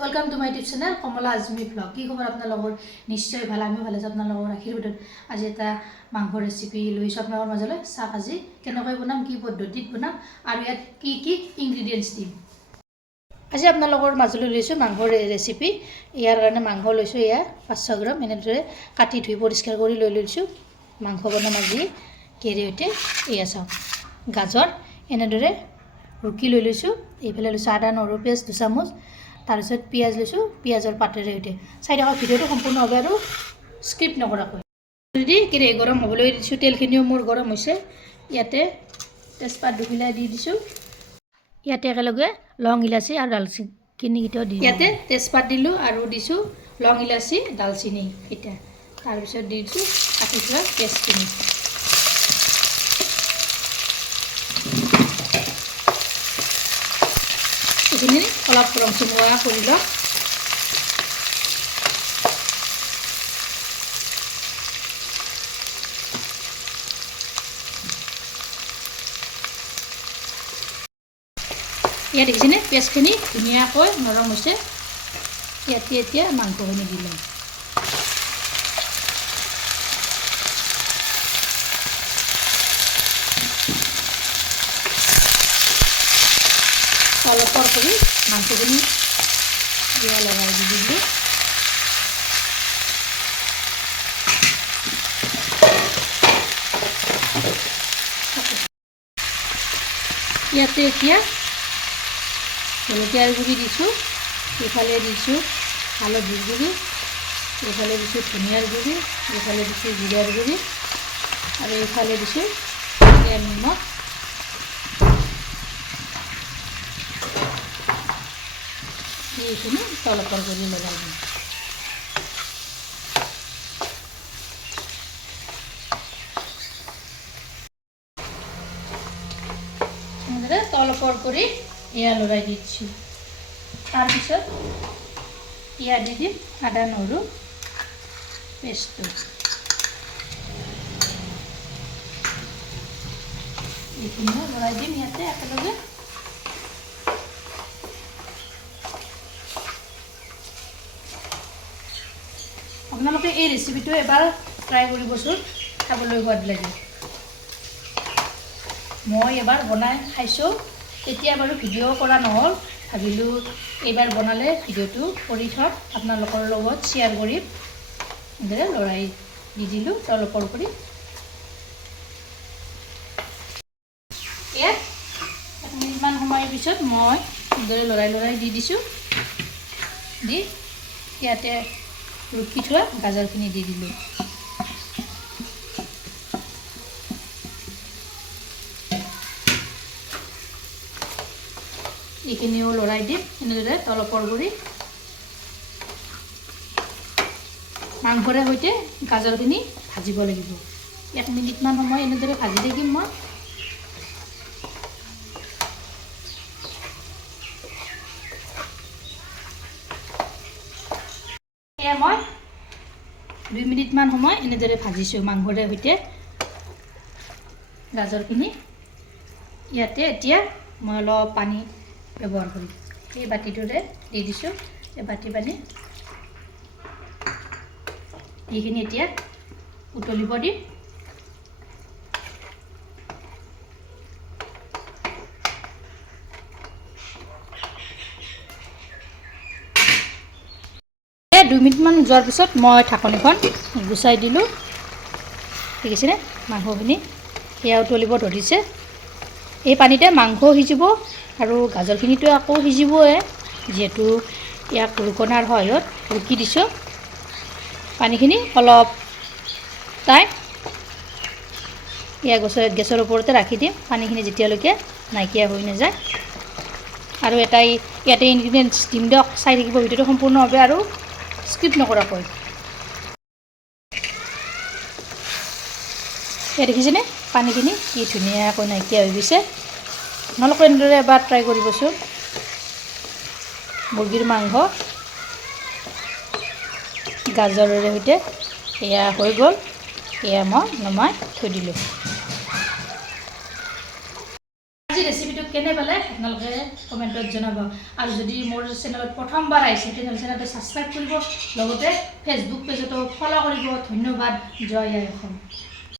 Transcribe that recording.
Welcome to my YouTube channel Kamala Azmi blog. কি খবৰ আপোনালোকৰ? নিশ্চয় ভাল, আমিও ভালে আছোঁ। আপোনালোকৰ আশীৰ্বাদত আজি এটা মাংস ৰেচিপি লৈছোঁ আপোনালোকৰ মাজলৈ। চাওক আজি কেনেকৈ বনাম, কি পদ্ধতিত বনাম আৰু ইয়াত কি কি ইনগ্ৰিডিয়েণ্টছ দিম। আজি আপোনালোকৰ মাজলৈ লৈছোঁ মাংসৰ ৰেচিপি। ইয়াৰ কাৰণে মাংস লৈছোঁ এয়া 500 গ্ৰাম। এনেদৰে কাটি ধুই পৰিষ্কাৰ কৰি লৈছোঁ। মাংস বনাম আজি কেৰাহীতে। এয়া চাওক গাজৰ এনেদৰে ৰুকি লৈছোঁ। এইফালে লৈছোঁ আদা নহৰু পেষ্ট 2 চামুচ। তাৰপিছত পিঁয়াজ লৈছোঁ, পিঁয়াজৰ পাতেৰে সৈতে। চাই থাকক ভিডিঅ'টো সম্পূৰ্ণভাৱে আৰু স্কিপ নকৰাকৈ। যদি কেৰাহী গৰম হ'বলৈ দিছোঁ, তেলখিনিও মোৰ গৰম হৈছে। ইয়াতে তেজপাত দুখিলা দি দিছোঁ। ইয়াতে একেলগে লং ইলাচি আৰু ডালচিনিকেইটাও দি ইয়াতে তেজপাত দিলোঁ আৰু দিছোঁ লং ইলাচি ডালচিনি কেইটা। তাৰপিছত দি দিছোঁ কাটি থোৱা পেষ্টখিনি। এইখিনি অলপ ৰংচুমুৱা কৰি লওক। ইয়াত দেখিছেনে পেষ্টখিনি ধুনীয়াকৈ নৰম হৈছে। ইয়াতে এতিয়া মাংসখিনি দি ল'ম। অলপৰ কৰি মাংসখিনি দিয়া লগাই দি দিলোঁ। ইয়াতে এতিয়া জলকীয়াৰ গুড়ি দিছোঁ, এইফালে দিছোঁ হালধিৰ গুড়ি, এইফালে দিছোঁ ধনিয়াৰ গুড়ি, এইফালে দিছোঁ জিৰাৰ গুড়ি আৰু এইফালে দিছোঁ তেল নিমখ। এইখিনি তলপৰ কৰি লগাই দিম। এনেদৰে তলপৰ কৰি এয়া লগাই দিছোঁ। তাৰপিছত ইয়াত দি দিম আদা নহৰু পেষ্টটো। এইখিনিও লগাই দিম ইয়াতে একেলগে। আপোনালোকে এই ৰেচিপিটো এবাৰ ট্ৰাই কৰিবচোন, খাবলৈ সোৱাদ লাগে। মই এবাৰ বনাই খাইছোঁ, তেতিয়া বাৰু ভিডিঅ' কৰা নহ'ল। ভাবিলোঁ এইবাৰ বনালে ভিডিঅ'টো কৰি থওঁ, আপোনালোকৰ লগত শ্বেয়াৰ কৰিম। এনেদৰে লৰাই দি দিলোঁ তলপৰ কৰি। ইয়াত 1 মিনিটমান সময়ৰ পিছত মই এনেদৰে লৰাই দি দিছোঁ। দি ইয়াতে ৰুকি থোৱা গাজৰখিনি দি দিলোঁ। এইখিনিও লৰাই দিম এনেদৰে তলপৰ কৰি। মাংসৰে সৈতে গাজৰখিনি ভাজিব লাগিব। 1 মিনিটমান সময় এনেদৰে ভাজি থাকিম মই। এয়া মই 2 মিনিটমান সময় এনেদৰে ভাজিছোঁ মাংসৰে সৈতে গাজৰখিনি। ইয়াতে এতিয়া মই অলপ পানী ব্যৱহাৰ কৰিম। এই বাতিটোৰে দি দিছোঁ এই বাতি পানী। এইখিনি এতিয়া উতলিব দিম। এই 2 মিনিটমান যোৱাৰ পিছত মই ঢাকনিখন গুচাই দিলোঁ। দেখিছেনে মাংসখিনি সেয়া উতলিব ধৰিছে। এই পানীতে মাংস সিজিব আৰু গাজৰখিনিতো আকৌ সিজিবই, যিহেতু ইয়াক ৰুকনাৰ সহায়ত ৰুকি দিছোঁ। পানীখিনি অলপ টাইম ইয়াক গেছৰ ওপৰতে ৰাখি দিম, পানীখিনি যেতিয়ালৈকে নাইকিয়া হৈ নাযায়। আৰু ইয়াতে ইনগ্ৰিডিয়েণ্টছ দিম দিয়ক, চাই থাকিব ভিডিঅ'টো সম্পূৰ্ণভাৱে আৰু স্কিপ নকৰাকৈ। এয়া দেখিছেনে পানীখিনি কি ধুনীয়াকৈ নাইকিয়া হৈ গৈছে। আপোনালোকে এনেদৰে এবাৰ ট্ৰাই কৰিবচোন। মুৰ্গীৰ মাংস গাজৰেৰে সৈতে এয়া হৈ গ'ল। এয়া মই নমাই থৈ দিলোঁ। আজি ৰেচিপিটো কেনে পালে আপোনালোকে কমেণ্টত জনাব আৰু যদি মোৰ চেনেলত প্ৰথমবাৰ আহিছে তেনেহ'লে চেনেলটো ছাবস্ক্ৰাইব কৰিব লগতে ফেচবুক পেজতো ফ'ল' কৰিব ধন্যবাদ জয় আই অসম